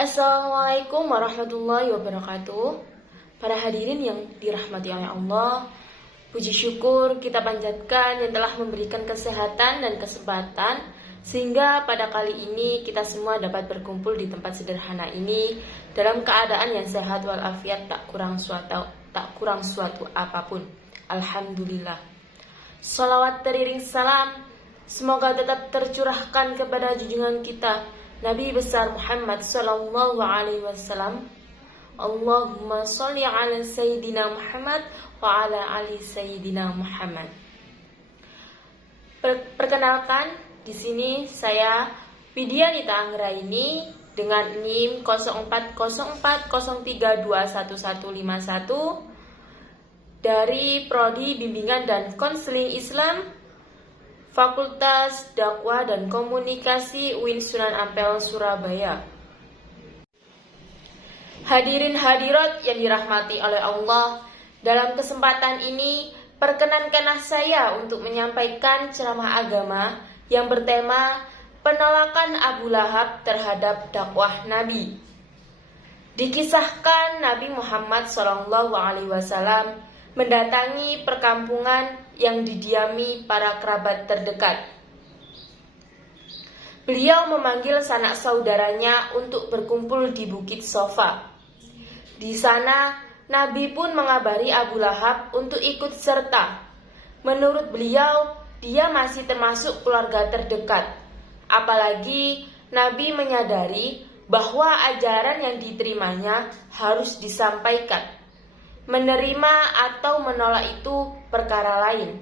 Assalamualaikum warahmatullahi wabarakatuh. Para hadirin yang dirahmati oleh Allah, puji syukur kita panjatkan yang telah memberikan kesehatan dan kesempatan sehingga pada kali ini kita semua dapat berkumpul di tempat sederhana ini dalam keadaan yang sehat walafiat, tak kurang suatu apapun. Alhamdulillah. Salawat teriring salam semoga tetap tercurahkan kepada junjungan kita Nabi besar Muhammad sallallahu alaihi wasallam. Allahumma sholli ala sayyidina Muhammad wa ala ali sayyidina Muhammad. Perkenalkan, di sini saya Widyanita Anggraini dengan NIM 040403211151 dari Prodi Bimbingan dan Konseling Islam Fakultas Dakwah dan Komunikasi UIN Sunan Ampel, Surabaya. Hadirin hadirat yang dirahmati oleh Allah, dalam kesempatan ini perkenankanlah saya untuk menyampaikan ceramah agama yang bertema penolakan Abu Lahab terhadap dakwah Nabi. Dikisahkan Nabi Muhammad SAW mendatangi perkampungan yang didiami para kerabat terdekat. Beliau memanggil sanak saudaranya untuk berkumpul di Bukit Sofa. Di sana, Nabi pun mengabari Abu Lahab untuk ikut serta. Menurut beliau, dia masih termasuk keluarga terdekat. Apalagi Nabi menyadari bahwa ajaran yang diterimanya harus disampaikan. Menerima atau menolak itu perkara lain.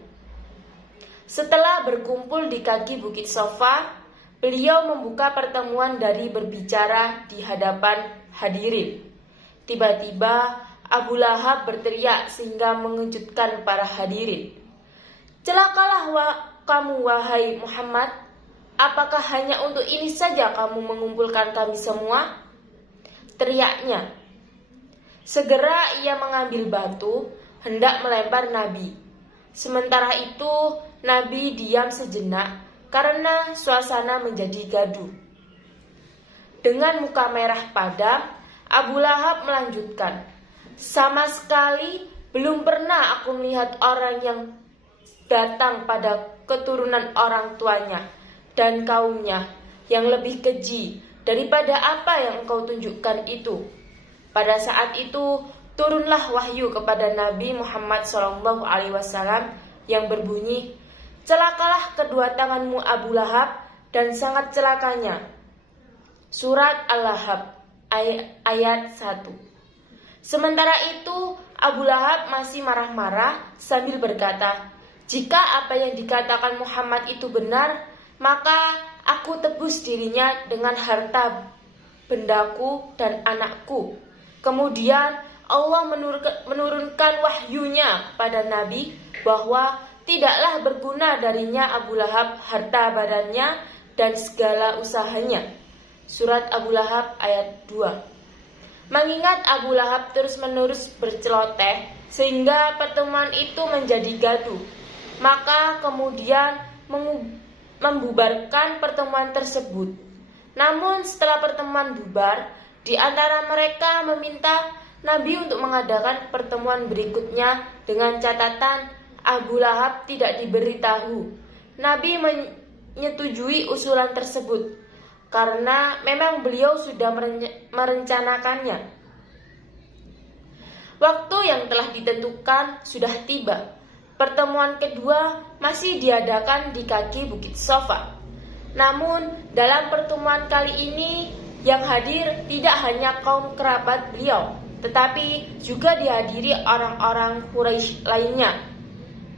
Setelah berkumpul di kaki Bukit Sofa, beliau membuka pertemuan dari berbicara di hadapan hadirin. Tiba-tiba Abu Lahab berteriak sehingga mengejutkan para hadirin. "Celakalah kamu wahai Muhammad, apakah hanya untuk ini saja kamu mengumpulkan kami semua?" teriaknya. Segera ia mengambil batu, hendak melempar Nabi. Sementara itu, Nabi diam sejenak karena suasana menjadi gaduh. Dengan muka merah padam, Abu Lahab melanjutkan, "Sama sekali belum pernah aku melihat orang yang datang pada keturunan orang tuanya dan kaumnya yang lebih keji daripada apa yang engkau tunjukkan itu." Pada saat itu turunlah wahyu kepada Nabi Muhammad SAW yang berbunyi, "Celakalah kedua tanganmu Abu Lahab dan sangat celakanya." Surat Al-Lahab ayat 1. Sementara itu Abu Lahab masih marah-marah sambil berkata, "Jika apa yang dikatakan Muhammad itu benar, maka aku tebus dirinya dengan harta bendaku dan anakku." Kemudian Allah menurunkan wahyunya kepada Nabi bahwa tidaklah berguna darinya Abu Lahab harta badannya dan segala usahanya. Surat Abu Lahab ayat 2. Mengingat Abu Lahab terus-menerus berceloteh sehingga pertemuan itu menjadi gaduh, maka kemudian membubarkan pertemuan tersebut. Namun setelah pertemuan bubar, di antara mereka meminta Nabi untuk mengadakan pertemuan berikutnya dengan catatan Abu Lahab tidak diberitahu. Nabi menyetujui usulan tersebut karena memang beliau sudah merencanakannya. Waktu yang telah ditentukan sudah tiba. Pertemuan kedua masih diadakan di kaki Bukit Sofa. Namun dalam pertemuan kali ini yang hadir tidak hanya kaum kerabat beliau, tetapi juga dihadiri orang-orang Quraisy lainnya.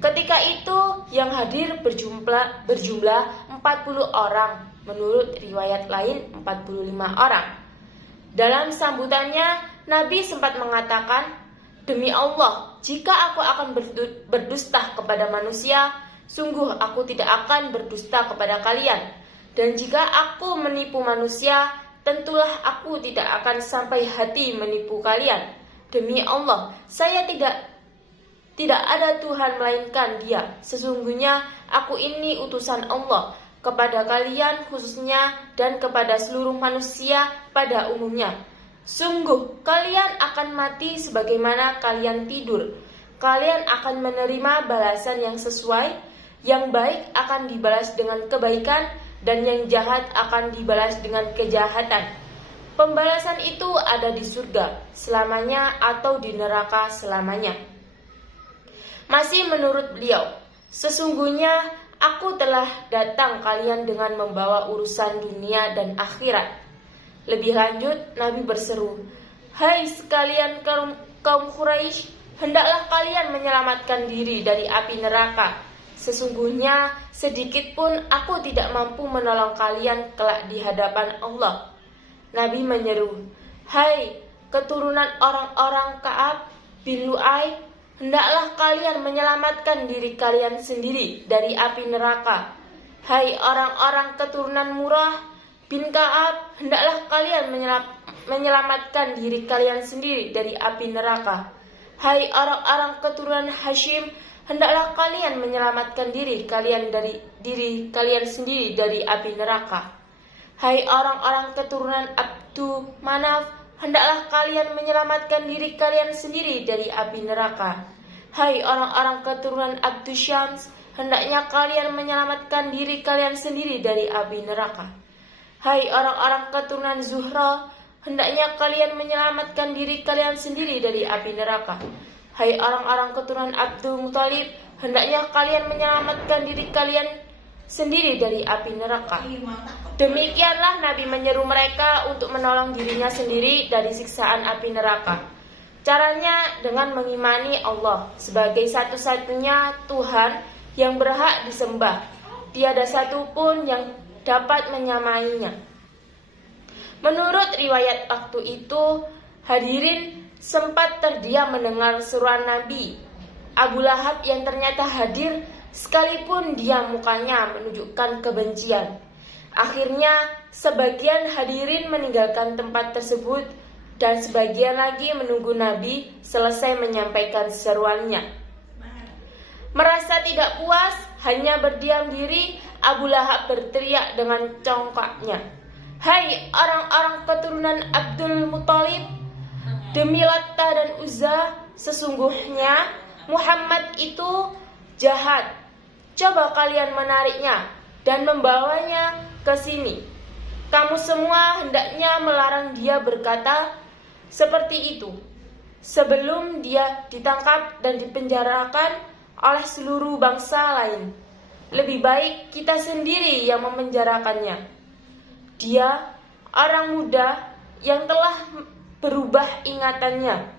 Ketika itu yang hadir berjumlah 40 orang, menurut riwayat lain 45 orang. Dalam sambutannya, Nabi sempat mengatakan, "Demi Allah, jika aku akan berdusta kepada manusia, sungguh aku tidak akan berdusta kepada kalian. Dan jika aku menipu manusia, tentulah aku tidak akan sampai hati menipu kalian. Demi Allah, saya tidak ada Tuhan melainkan Dia. Sesungguhnya aku ini utusan Allah. kepada kalian khususnya dan kepada seluruh manusia pada umumnya. Sungguh kalian akan mati sebagaimana kalian tidur. Kalian akan menerima balasan yang sesuai. Yang baik akan dibalas dengan kebaikan dan yang jahat akan dibalas dengan kejahatan. Pembalasan itu ada di surga selamanya atau di neraka selamanya. Masih menurut beliau, sesungguhnya aku telah datang kalian dengan membawa urusan dunia dan akhirat. Lebih lanjut, Nabi berseru, "Hai sekalian kaum Quraisy, hendaklah kalian menyelamatkan diri dari api neraka. Sesungguhnya sedikit pun aku tidak mampu menolong kalian kelak di hadapan Allah." Nabi menyeru, "Hai keturunan orang-orang Ka'ab bin Lu'ay, hendaklah kalian menyelamatkan diri kalian sendiri dari api neraka. Hai orang-orang keturunan Murrah bin Ka'ab, hendaklah kalian menyelamatkan diri kalian sendiri dari api neraka. Hai orang-orang keturunan Hashim, hendaklah kalian menyelamatkan diri kalian sendiri dari api neraka. Hai orang-orang keturunan Abdu Manaf, hendaklah kalian menyelamatkan diri kalian sendiri dari api neraka. Hai orang-orang keturunan Abdu Syams, hendaknya kalian menyelamatkan diri kalian sendiri dari api neraka. Hai orang-orang keturunan Zuhra, hendaknya kalian menyelamatkan diri kalian sendiri dari api neraka. Hai orang-orang keturunan Abdul Muthalib, hendaknya kalian menyelamatkan diri kalian sendiri dari api neraka. Demikianlah Nabi menyeru mereka untuk menolong dirinya sendiri dari siksaan api neraka. Caranya dengan mengimani Allah sebagai satu-satunya Tuhan yang berhak disembah. Tiada satu pun yang dapat menyamainya. Menurut riwayat waktu itu, hadirin sempat terdiam mendengar seruan Nabi. Abu Lahab yang ternyata hadir, sekalipun dia mukanya menunjukkan kebencian. Akhirnya sebagian hadirin meninggalkan tempat tersebut dan sebagian lagi menunggu Nabi selesai menyampaikan seruannya. Merasa tidak puas, hanya berdiam diri, Abu Lahab berteriak dengan congkaknya, "Hai orang-orang keturunan Abdul Muthalib, demi Latta dan Uzza, sesungguhnya Muhammad itu jahat. Coba kalian menariknya dan membawanya ke sini. Kamu semua hendaknya melarang dia berkata seperti itu sebelum dia ditangkap dan dipenjarakan oleh seluruh bangsa lain. Lebih baik kita sendiri yang memenjarakannya. Dia orang muda yang telah berubah ingatannya.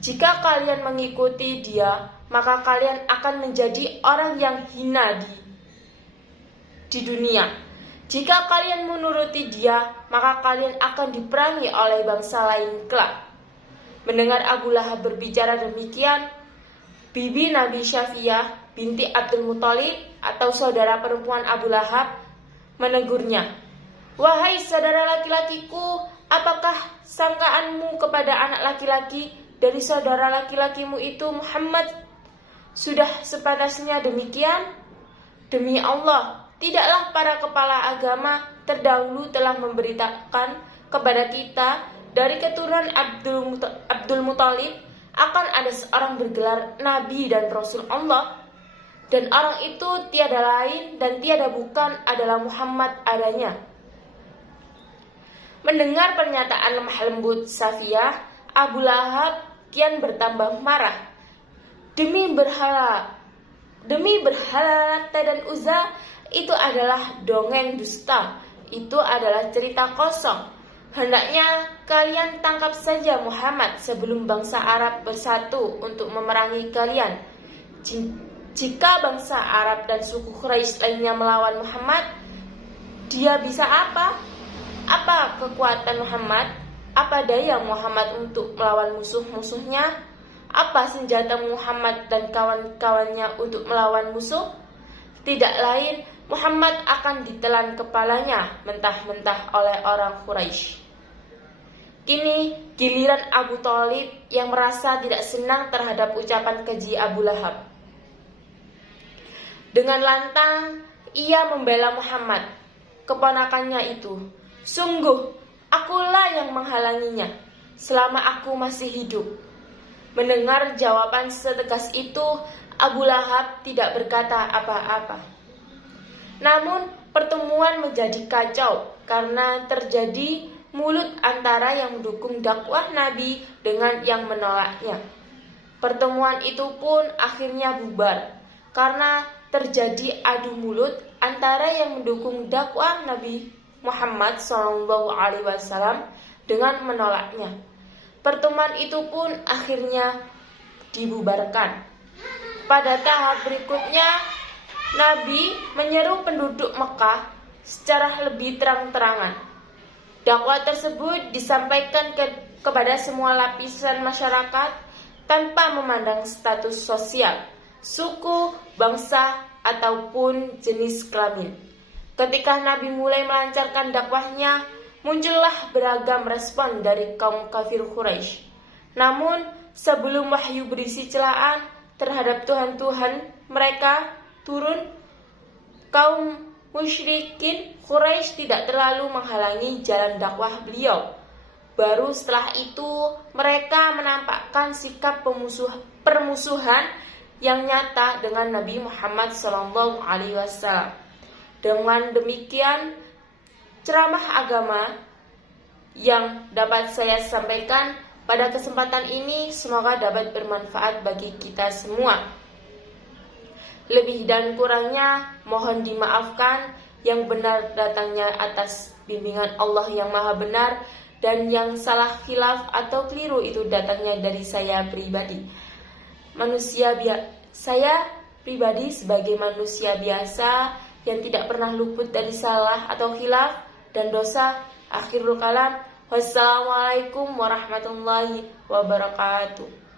Jika kalian mengikuti dia, maka kalian akan menjadi orang yang hina di dunia. Jika kalian menuruti dia, maka kalian akan diperangi oleh bangsa lain kelak." Mendengar Abu Lahab berbicara demikian, bibi Nabi Syafiyah binti Abdul Muthalib atau saudara perempuan Abu Lahab menegurnya, "Wahai saudara laki-lakiku, apakah sangkaanmu kepada anak laki-laki dari saudara laki-lakimu itu Muhammad? Sudah sepantasnya demikian? Demi Allah, tidaklah para kepala agama terdahulu telah memberitakan kepada kita dari keturunan Abdul Muthalib akan ada seorang bergelar Nabi dan Rasul Allah, dan orang itu tiada lain dan tiada bukan adalah Muhammad adanya." Mendengar pernyataan lemah lembut Safiyah, Abu Lahab kian bertambah marah. Demi berhala Latta dan Uzza, itu adalah dongeng dusta. Itu adalah cerita kosong. Hendaknya kalian tangkap saja Muhammad sebelum bangsa Arab bersatu untuk memerangi kalian. Jika bangsa Arab dan suku Quraisy lainnya melawan Muhammad, dia bisa apa? Apa kekuatan Muhammad? Apa daya Muhammad untuk melawan musuh-musuhnya? Apa senjata Muhammad dan kawan-kawannya untuk melawan musuh? Tidak lain, Muhammad akan ditelan kepalanya mentah-mentah oleh orang Quraisy. Kini giliran Abu Thalib yang merasa tidak senang terhadap ucapan keji Abu Lahab. Dengan lantang ia membela Muhammad, keponakannya itu. Sungguh, akulah yang menghalanginya selama aku masih hidup. Mendengar jawaban setegas itu, Abu Lahab tidak berkata apa-apa. Namun, pertemuan menjadi kacau karena terjadi mulut antara yang mendukung dakwah Nabi dengan yang menolaknya. Pertemuan itu pun akhirnya bubar karena terjadi adu mulut antara yang mendukung dakwah Nabi Muhammad SAW dengan menolaknya. Pertemuan itu pun akhirnya dibubarkan. Pada tahap berikutnya, Nabi menyeru penduduk Mekah secara lebih terang-terangan. Dakwah tersebut disampaikan kepada semua lapisan masyarakat tanpa memandang status sosial, suku, bangsa, ataupun jenis kelamin. Ketika Nabi mulai melancarkan dakwahnya, muncullah beragam respon dari kaum kafir Quraisy. Namun, sebelum wahyu berisi celaan terhadap Tuhan-Tuhan mereka turun, kaum musyrikin Quraisy tidak terlalu menghalangi jalan dakwah beliau. Baru setelah itu mereka menampakkan sikap permusuhan yang nyata dengan Nabi Muhammad SAW. Dengan demikian, ceramah agama yang dapat saya sampaikan pada kesempatan ini semoga dapat bermanfaat bagi kita semua. Lebih dan kurangnya mohon dimaafkan. Yang benar datangnya atas bimbingan Allah yang maha benar, dan yang salah khilaf atau keliru itu datangnya dari saya pribadi. Saya pribadi sebagai manusia biasa yang tidak pernah luput dari salah atau khilaf dan dosa. Akhirul kalam. Wassalamualaikum warahmatullahi wabarakatuh.